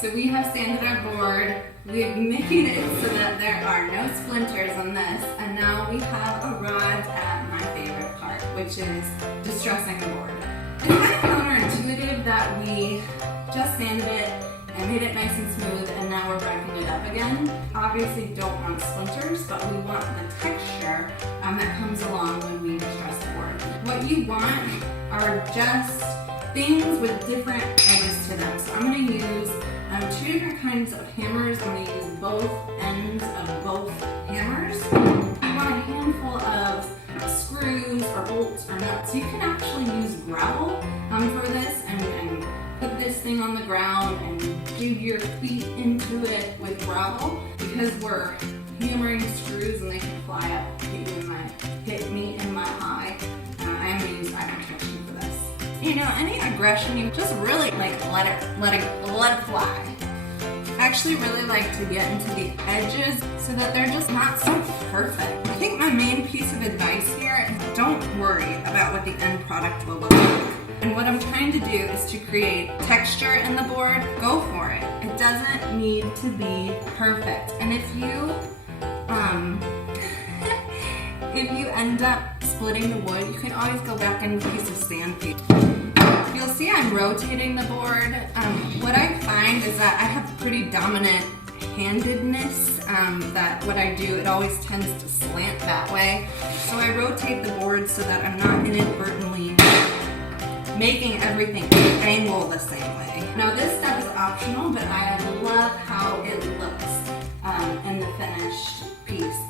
so we have sanded our board. We've made it so that there are no splinters on this, and now we have arrived at my favorite part, which is distressing the board. It's kind of counterintuitive that we just sanded it and made it nice and smooth, and now we're breaking it up again. Obviously don't want splinters, but we want the texture that comes along when we distress the board. What you want are just things with different edges to them. So I'm going to use 2 different kinds of hammers. I'm going to use both ends of both hammers. You want a handful of screws or bolts or nuts. You can actually use gravel for this and put this thing on the ground and dig your feet into it with gravel, because we're hammering screws and they can fly up, hit me in my eye. I am going to use eye protection for this. You know, any aggression, you just really like let it fly. I actually really like to get into the edges so that they're just not so perfect. I think my main piece of advice here is don't worry about what the end product will look like. And what I'm trying to do is to create texture in the board. Go for it. It doesn't need to be perfect. And if you if you end up splitting the wood, you can always go back and use a sandpaper. You'll see I'm rotating the board. What I find is that I have pretty dominant handedness, that what I do, it always tends to slant that way. So I rotate the board so that I'm not inadvertently making everything angle the same way. Now this step is optional, but I love how it looks in the finished piece.